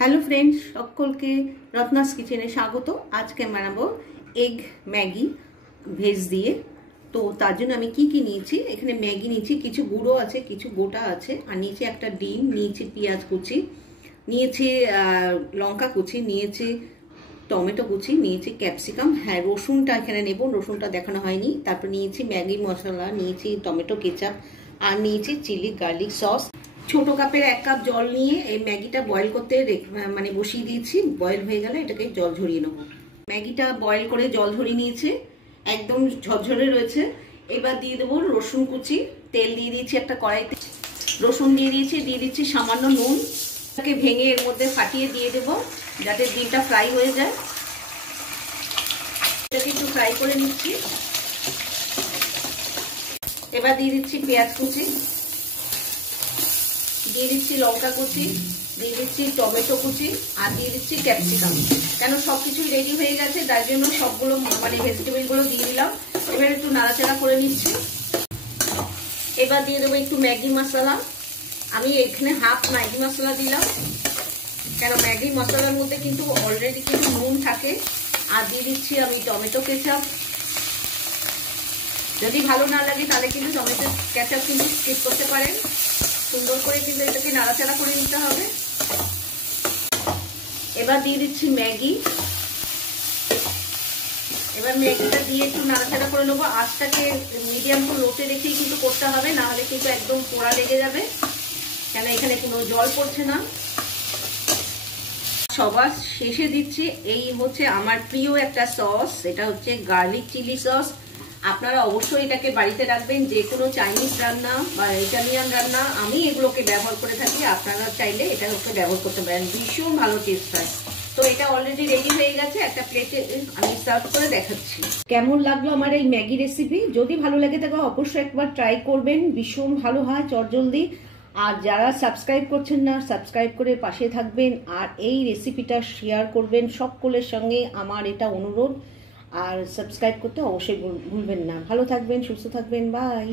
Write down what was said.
Hello friends, সকলকে রত্নাস কিচেনে স্বাগত। আজকে বানাবো এগ ম্যাগি ভেজ দিয়ে। তো তার জন্য আমি কি কি নিয়েছি, এখানে ম্যাগি নিয়েছি, কিছু গুঁড়ো আছে, কিছু গোটা আছে, আর নিয়েছি একটা ডিম, নিয়েছি পেঁয়াজ কুচি, নিয়েছি লঙ্কা কুচি, নিয়েছি টমেটো কুচি, নিয়েছি ক্যাপসিকাম, হ্যাঁ রসুনটা এখানে নেব, রসুনটা দেখানো হয়নি। তারপর নিয়েছি ম্যাগি মশলা, নিয়েছি টমেটো কেচাপ, আর নিয়েছি চিলি গার্লিক সস। ছোট কাপের 1 কাপ জল নিয়ে এই ম্যাগিটা বয়েল করতে মানে বসিয়ে দিয়েছি। বয়েল হয়ে গেলে এটাকে জল ঝরিয়ে নেবো। ম্যাগিটা বয়েল করে জল ঝরিয়ে নিয়েছে, একদম ঝরঝরে রয়েছে। এবার দিয়ে দেবো রসুন কুচি, তেল দিয়ে দিয়েছি একটা কড়াইতে, রসুন দিয়ে দিচ্ছি সামান্য নুন। এটাকে ভেঙে এর মধ্যে ফাটিয়ে দিয়ে দেবো যাতে ডিমটা ফ্রাই হয়ে যায়। এটাকে একটু ফ্রাই করে নিচ্ছি। এবার দিয়ে দিচ্ছি পেঁয়াজ কুচি, দিয়ে দিচ্ছি লঙ্কা কুচি, দিয়ে দিচ্ছি টমেটো কুচি, আর দিয়ে দিচ্ছি ক্যাপসিকাম। কেন সবকিছুই রেডি হয়ে গেছে, তার জন্য সবগুলো মানে ভেজিটেবলগুলো দিয়ে দিলাম। এবার একটু নাড়াচাড়া করে নিচ্ছি। এবার দিয়ে দেবো একটু ম্যাগি মশলা। আমি এখানে হাফ ম্যাগি মশলা দিলাম, কেন ম্যাগি মশলার মধ্যে কিন্তু অলরেডি কিন্তু নুন থাকে। আর দিয়ে দিচ্ছি আমি টমেটো কেচাপ। যদি ভালো না লাগে তাহলে কিন্তু টমেটো কেচাপ কিন্তু স্কিপ করতে পারেন। সুন্দর করে কিন্তু এটাকে নাড়াচাড়া করে নিতে হবে। এবার দিয়ে দিচ্ছি ম্যাগি। এবার ম্যাগিটা দিয়ে একটু নাড়াচাড়া করে নেবো। আঁচটাকে মিডিয়াম টু লোতে রেখেই কিন্তু করতে হবে, না হলে কিন্তু একদম পোড়া লেগে যাবে, কেন এখানে কোনো জল পড়ছে না। সবার শেষে দিচ্ছি এই হচ্ছে আমার প্রিয় একটা সস, এটা হচ্ছে গার্লিক চিলি সস। আপনারা অবশ্যই এটাকে বাড়িতে রাখবেন, যে কোনো চাইনিজ রান্না বা ইটালিয়ান রান্না আমি এগুলোকে ব্যবহার করে থাকি। আপনারা চাইলে এটা ব্যবহার করতে পারেন, ভীষণ ভালো টেস্ট হয়। তো এটা অলরেডি রেডি হয়ে গেছে, একটা প্লেটে আমি সার্ভ করে দেখাচ্ছি। কেমন লাগলো আমার এই ম্যাগি রেসিপি? যদি ভালো লাগে তাহলে অবশ্যই একবার ট্রাই করবেন, ভীষণ ভালো হয় চটজলদি। আর যারা সাবস্ক্রাইব করছেন না, সাবস্ক্রাইব করে পাশে থাকবেন, আর এই রেসিপিটা শেয়ার করবেন সকলের সঙ্গে, আমার এটা অনুরোধ। আর সাবস্ক্রাইব করতে অবশ্যই ভুলবেন না। ভালো থাকবেন, সুস্থ থাকবেন, বাই।